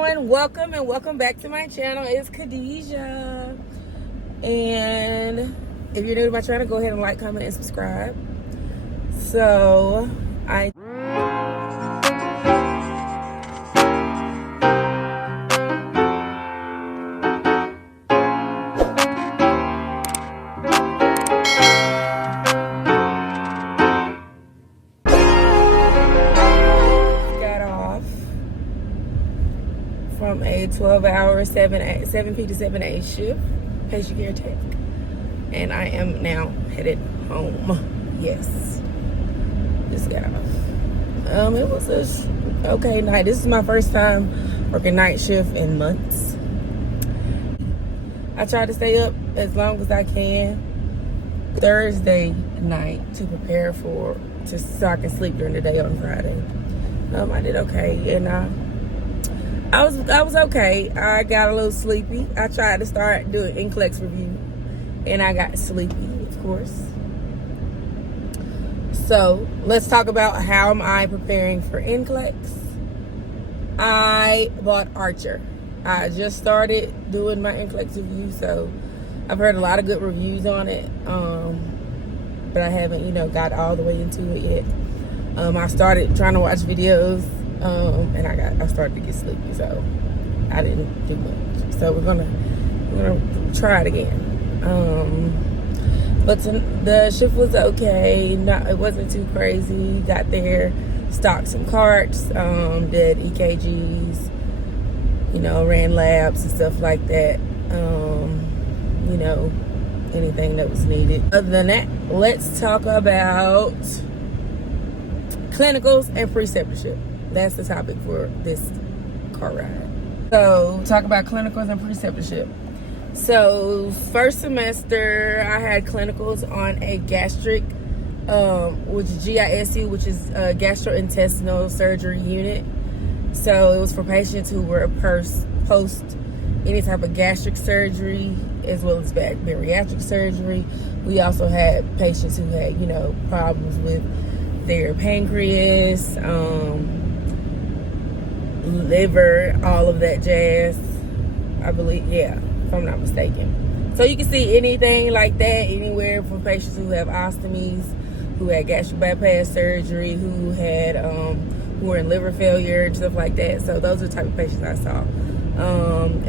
everyone, welcome and welcome back to my channel. It's Kadejia, and if you're new to my channel, go ahead and like, comment, and subscribe. So I from a 12-hour 7P to 7A shift, patient care tech, and I am now headed home. Yes, just got off. It was a okay night. This is my first time working night shift in months. I try to stay up as long as I can Thursday night to prepare so I can sleep during the day on Friday. I did okay, and I was okay. I got a little sleepy. I tried to start doing NCLEX review, and I got sleepy, of course. So let's talk about how am I preparing for NCLEX. I bought Archer. I just started doing my NCLEX review, so I've heard a lot of good reviews on it, but I haven't, got all the way into it yet. I started trying to watch videos. And I started to get sleepy, so I didn't do much. So we're gonna try it again. But the shift was okay. It wasn't too crazy. Got there, stocked some carts, did EKGs, ran labs and stuff like that. Anything that was needed. Other than that, let's talk about clinicals and preceptorship. That's the topic for this car ride. So, talk about clinicals and preceptorship. So, first semester, I had clinicals on a gastric, which is GISU, which is a gastrointestinal surgery unit. So, it was for patients who were post any type of gastric surgery, as well as bariatric surgery. We also had patients who had, problems with their pancreas, liver, all of that jazz, I believe, if I'm not mistaken. So you can see anything like that anywhere from patients who have ostomies, who had gastric bypass surgery, who were in liver failure and stuff like that. So those are the type of patients I saw.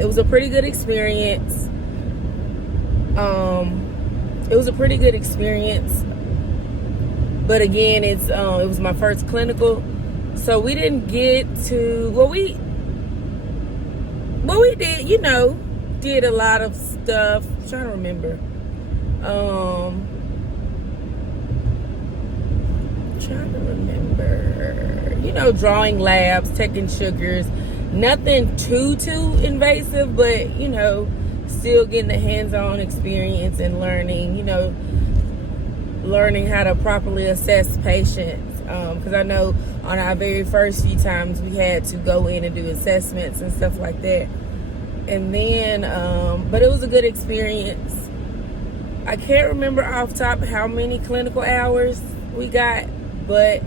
It was a pretty good experience. But again, it was my first clinical. So we didn't get to, we did, did a lot of stuff. I'm trying to remember. Drawing labs, taking sugars. Nothing too invasive, but, still getting the hands-on experience and learning how to properly assess patients. Because I know on our very first few times we had to go in and do assessments and stuff like that. And then, but it was a good experience. I can't remember off top how many clinical hours we got, but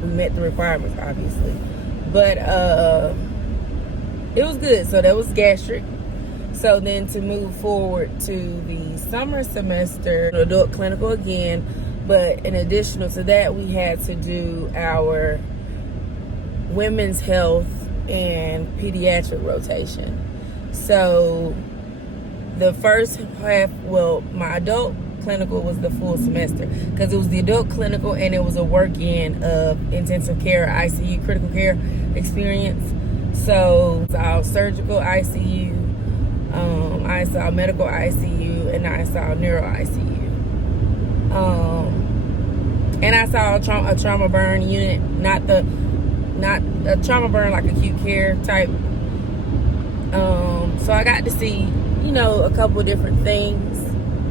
we met the requirements, obviously. But it was good. So that was gastric. So then to move forward to the summer semester, adult clinical again, but in addition to that, we had to do our women's health and pediatric rotation. So the first half, my adult clinical was the full semester because it was the adult clinical and it was a work-in of intensive care, ICU, critical care experience. So our surgical ICU, I saw medical ICU, and I saw neuro ICU. And I saw a trauma burn unit, not a trauma burn like acute care type. So I got to see, a couple different things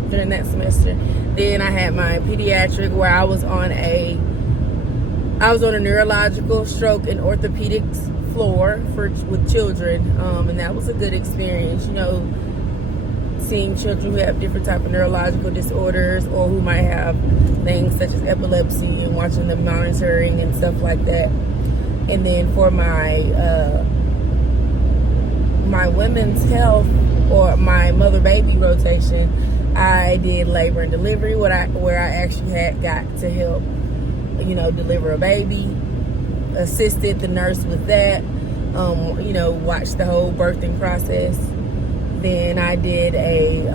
during that semester. Then I had my pediatric where I was on a neurological, stroke, and orthopedics floor with children, and that was a good experience. Seeing children who have different type of neurological disorders or who might have things such as epilepsy and watching them monitoring and stuff like that. And then for my women's health, or my mother-baby rotation, I did labor and delivery, where I actually got to help, deliver a baby, assisted the nurse with that, watched the whole birthing process. Then I did a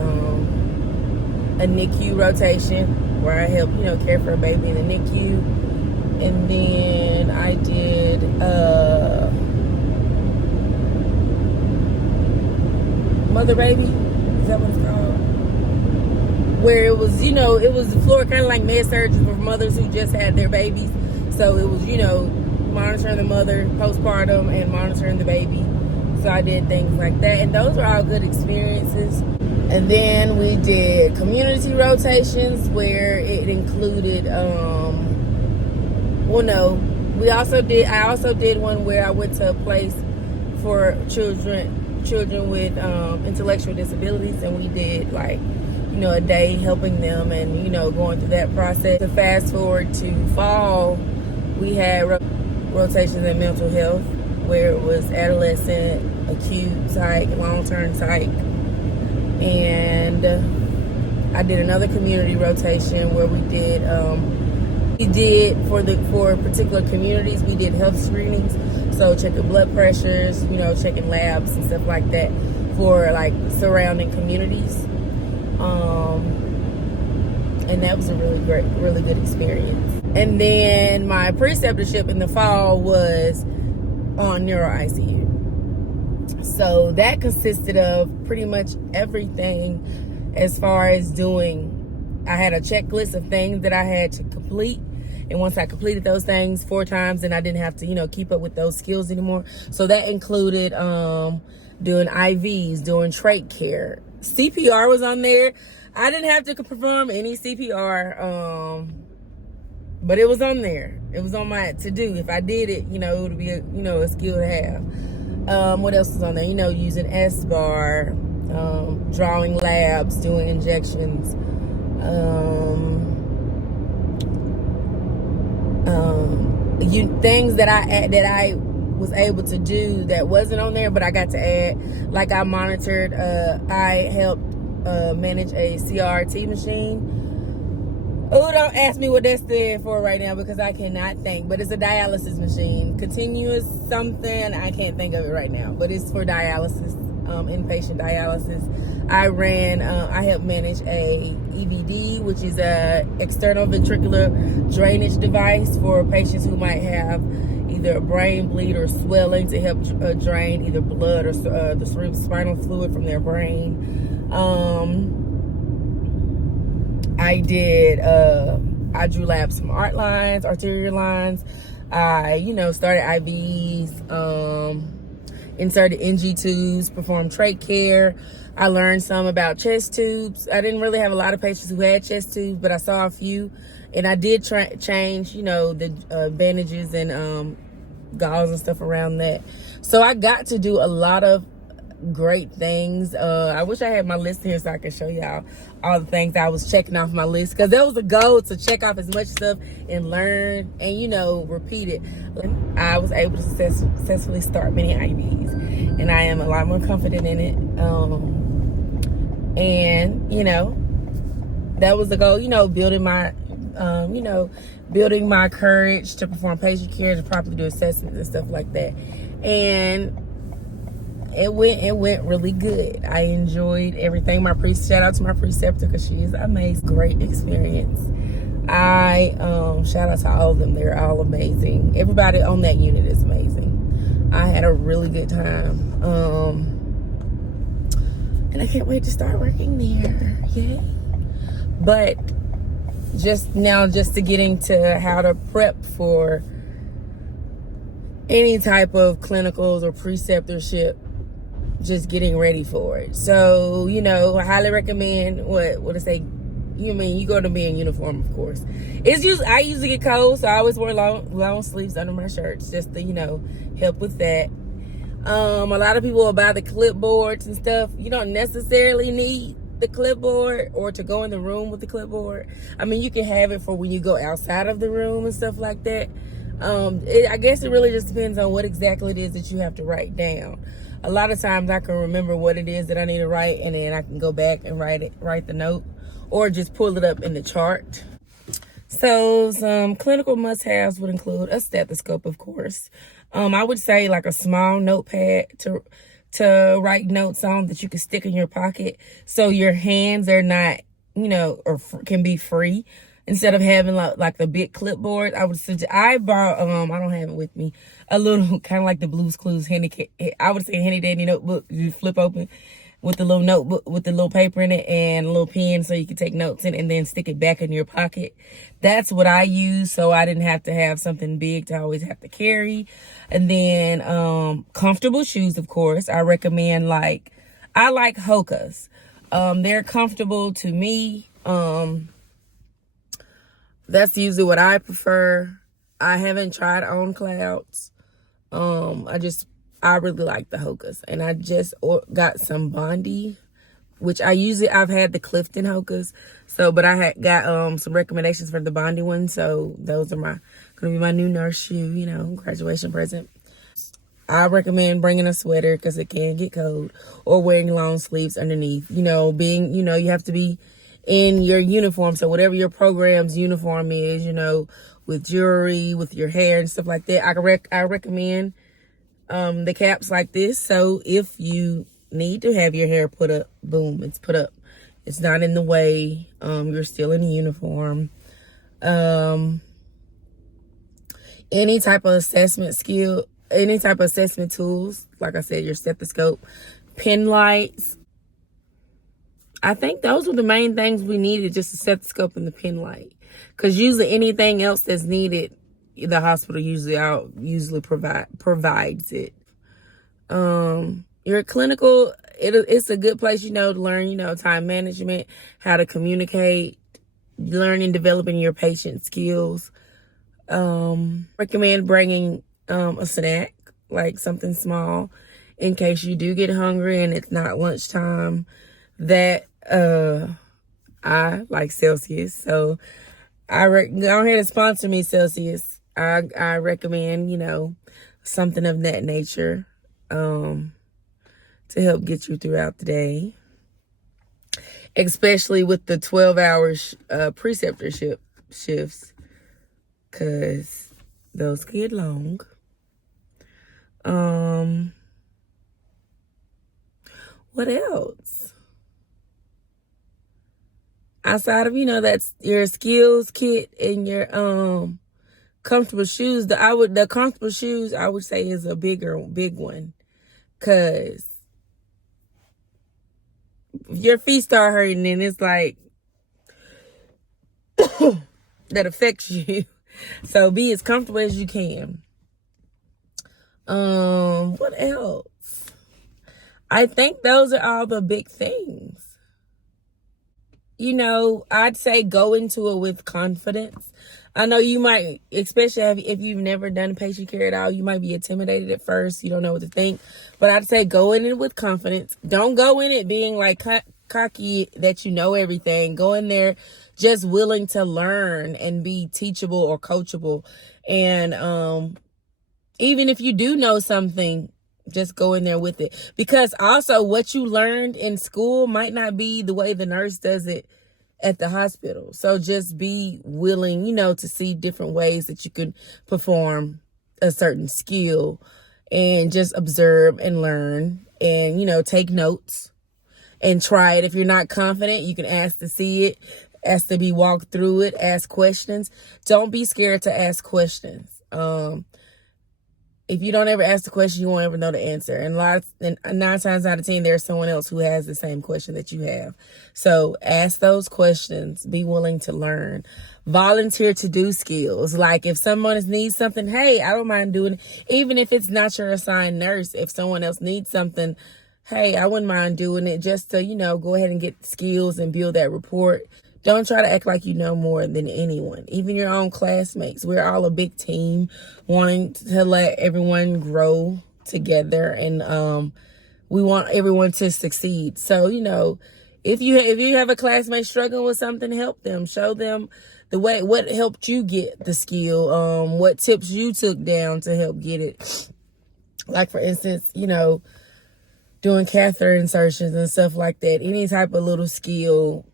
NICU rotation, where I helped, care for a baby in the NICU. And then I did mother baby, is that what it's called? Where it was, it was the floor, kind of like med surgery for mothers who just had their babies. So it was, monitoring the mother postpartum and monitoring the baby. So I did things like that, and those were all good experiences. And then we did community rotations, where it included, I also did one where I went to a place for children with intellectual disabilities, and we did a day helping them and going through that process. To fast forward to fall, we had rotations in mental health, where it was adolescent, acute psych, long-term psych. And I did another community rotation where we did for particular communities, we did health screenings. So checking blood pressures, checking labs and stuff like that for surrounding communities. And that was a really good experience. And then my preceptorship in the fall was on neuro ICU. So that consisted of pretty much everything as far as doing. I had a checklist of things that I had to complete. And once I completed those things 4 times, then I didn't have to, keep up with those skills anymore. So that included doing IVs, doing trach care. CPR was on there. I didn't have to perform any CPR, but it was on there. It was on my to-do. If I did it, it would be a skill to have. What else was on there? Using S-bar, drawing labs, doing injections, things that I was able to do that wasn't on there, but I got to add. Like I monitored, I helped manage a CRT machine. Oh, don't ask me what that stood for right now, because I cannot think. But it's a dialysis machine, continuous something. I can't think of it right now, but it's for dialysis, inpatient dialysis. I helped manage a EVD, which is a external ventricular drainage device for patients who might have either a brain bleed or swelling, to help drain either blood or the cerebrospinal fluid from their brain. I drew labs from arterial lines. I, started IVs, inserted NG tubes, performed trach care. I learned some about chest tubes. I didn't really have a lot of patients who had chest tubes, but I saw a few. And I did change, the bandages and gauze and stuff around that. So I got to do a lot of great things. I wish I had my list here so I could show y'all all the things I was checking off my list, because that was a goal, to check off as much stuff and learn and repeat it. I was able to successfully start many IVs, and I am a lot more confident in it. And that was the goal, building my courage to perform patient care, to properly do assessments and stuff like that. And it went really good. I enjoyed everything. Shout out to my preceptor, because she is amazing. Great experience. Shout out to all of them. They're all amazing. Everybody on that unit is amazing. I had a really good time. And I can't wait to start working there. Yay. But just to get into how to prep for any type of clinicals or preceptorship, just getting ready for it. So, I highly recommend what I say. You go to be in uniform, of course. I usually get cold, so I always wear long sleeves under my shirts, just to, help with that. A lot of people will buy the clipboards and stuff. You don't necessarily need the clipboard or to go in the room with the clipboard. I mean, you can have it for when you go outside of the room and stuff like that. I guess it really just depends on what exactly it is that you have to write down. A lot of times I can remember what it is that I need to write, and then I can go back and write the note, or just pull it up in the chart. So some clinical must-haves would include a stethoscope, of course. I would say like a small notepad to write notes on that you can stick in your pocket, so your hands are not, or can be free. Instead of having like the big clipboard, I would suggest, I bought, I don't have it with me, a little kind of like the Blue's Clues I would say handy dandy notebook. You flip open with the little notebook with the little paper in it and a little pen so you can take notes in, and then stick it back in your pocket. That's what I use, so I didn't have to have something big to always have to carry. And then comfortable shoes, of course. I recommend I like Hoka's. They're comfortable to me. That's usually what I prefer. I haven't tried on Clouds. I really like the Hoka's, and I just got some Bondi, which I've had the Clifton Hoka's. But I had got some recommendations for the Bondi one, so those are gonna be my new nurse shoe, graduation present. I recommend bringing a sweater because it can get cold, or wearing long sleeves underneath. You have to be in your uniform, so whatever your program's uniform is, with jewelry, with your hair and stuff like that, I recommend the caps like this. So if you need to have your hair put up, boom, it's put up. It's not in the way. You're still in a uniform. Any type of assessment tools, like I said, your stethoscope, pen lights. I think those were the main things we needed, just the stethoscope and the pen light. Because usually anything else that's needed, the hospital usually provides it. Your clinical, it's a good place, to learn, time management, how to communicate, learning, developing your patient skills. Recommend bringing a snack, like something small, in case you do get hungry and it's not lunchtime. I like Celsius, so go ahead and sponsor me, Celsius. I recommend, something of that nature, to help get you throughout the day, especially with the 12-hour preceptorship shifts, because those get long. What else? Outside of, that's your skills kit and your comfortable shoes. The comfortable shoes, I would say, is a big one. Cause if your feet start hurting, then it's like that affects you. So be as comfortable as you can. What else? I think those are all the big things. I'd say go into it with confidence. I know you might, especially if you've never done patient care at all, you might be intimidated at first. You don't know what to think. But I'd say go in it with confidence. Don't go in it being like cocky that you know everything. Go in there just willing to learn and be teachable or coachable. And even if you do know something, just go in there with it. Because also what you learned in school might not be the way the nurse does it at the hospital. So just be willing, to see different ways that you can perform a certain skill, and just observe and learn, and, take notes and try it. If you're not confident, you can ask to see it, ask to be walked through it, ask questions. Don't be scared to ask questions. If you don't ever ask the question, you won't ever know the answer. And 9 times out of 10, there's someone else who has the same question that you have. So ask those questions. Be willing to learn. Volunteer to do skills. Like if someone needs something, hey, I don't mind doing it. Even if it's not your assigned nurse, if someone else needs something, hey, I wouldn't mind doing it, just to, go ahead and get skills and build that rapport. Don't try to act like you know more than anyone, even your own classmates. We're all a big team, wanting to let everyone grow together, and we want everyone to succeed. So, if you have a classmate struggling with something, help them. Show them what helped you get the skill, what tips you took down to help get it. Like, for instance, doing catheter insertions and stuff like that. Any type of little skill,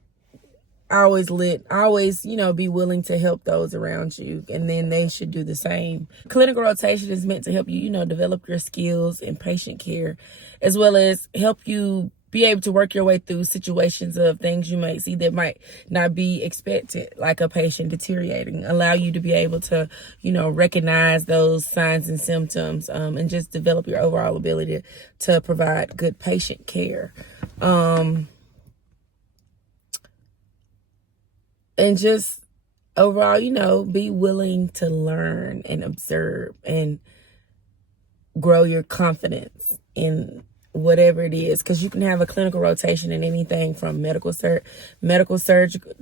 always, be willing to help those around you, and then they should do the same. Clinical rotation is meant to help you, develop your skills in patient care, as well as help you be able to work your way through situations of things you might see that might not be expected, like a patient deteriorating. Allow you to be able to, recognize those signs and symptoms, and just develop your overall ability to provide good patient care. And just overall, be willing to learn and observe and grow your confidence in whatever it is, because you can have a clinical rotation in anything from medical surge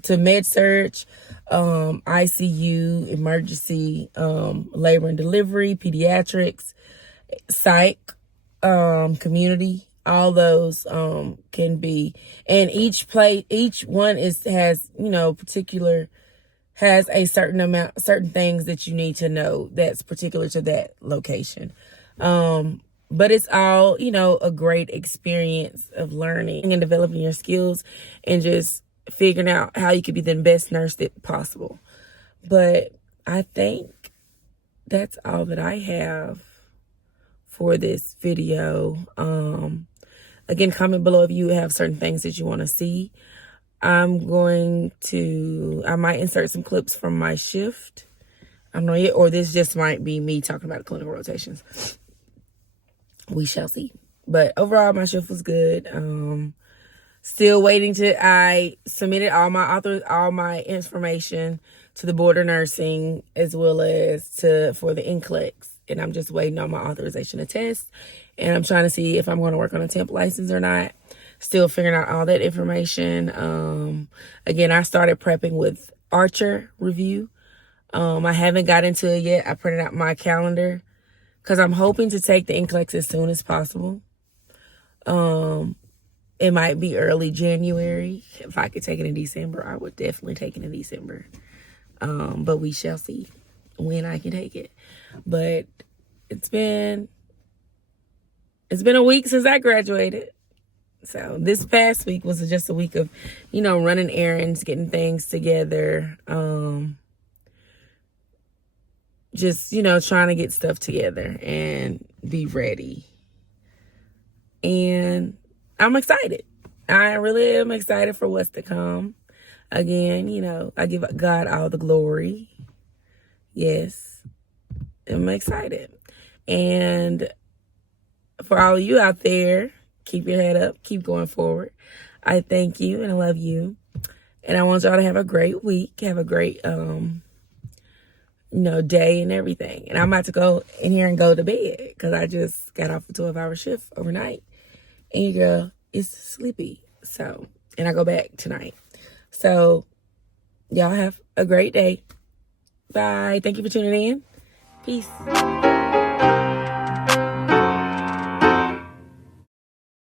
to med surge, ICU, emergency, labor and delivery, pediatrics, psych, community. All those can be, and each one has a certain things that you need to know that's particular to that location. But it's all, a great experience of learning and developing your skills and just figuring out how you could be the best nurse that possible. But I think that's all that I have for this video. Again, comment below if you have certain things that you want to see. I might insert some clips from my shift. I don't know yet, or this just might be me talking about clinical rotations. We shall see. But overall, my shift was good. Still waiting I submitted all my information to the Board of Nursing, as well as for the NCLEX. And I'm just waiting on my authorization to test. And I'm trying to see if I'm going to work on a temp license or not. Still figuring out all that information. Again, I started prepping with Archer Review. I haven't got into it yet. I printed out my calendar, because I'm hoping to take the NCLEX as soon as possible. It might be early January. If I could take it in December, I would definitely take it in December. But we shall see when I can take it. But it's been a week since I graduated. So this past week was just a week of, running errands, getting things together. Just, trying to get stuff together and be ready. And I'm excited. I really am excited for what's to come. Again, I give God all the glory. Yes, I'm excited. And for all of you out there, keep your head up. Keep going forward. I thank you and I love you. And I want y'all to have a great week. Have a great, day and everything. And I'm about to go in here and go to bed, because I just got off a 12-hour shift overnight. And your girl is sleepy. So, and I go back tonight. So, y'all have a great day. Bye. Thank you for tuning in. Peace.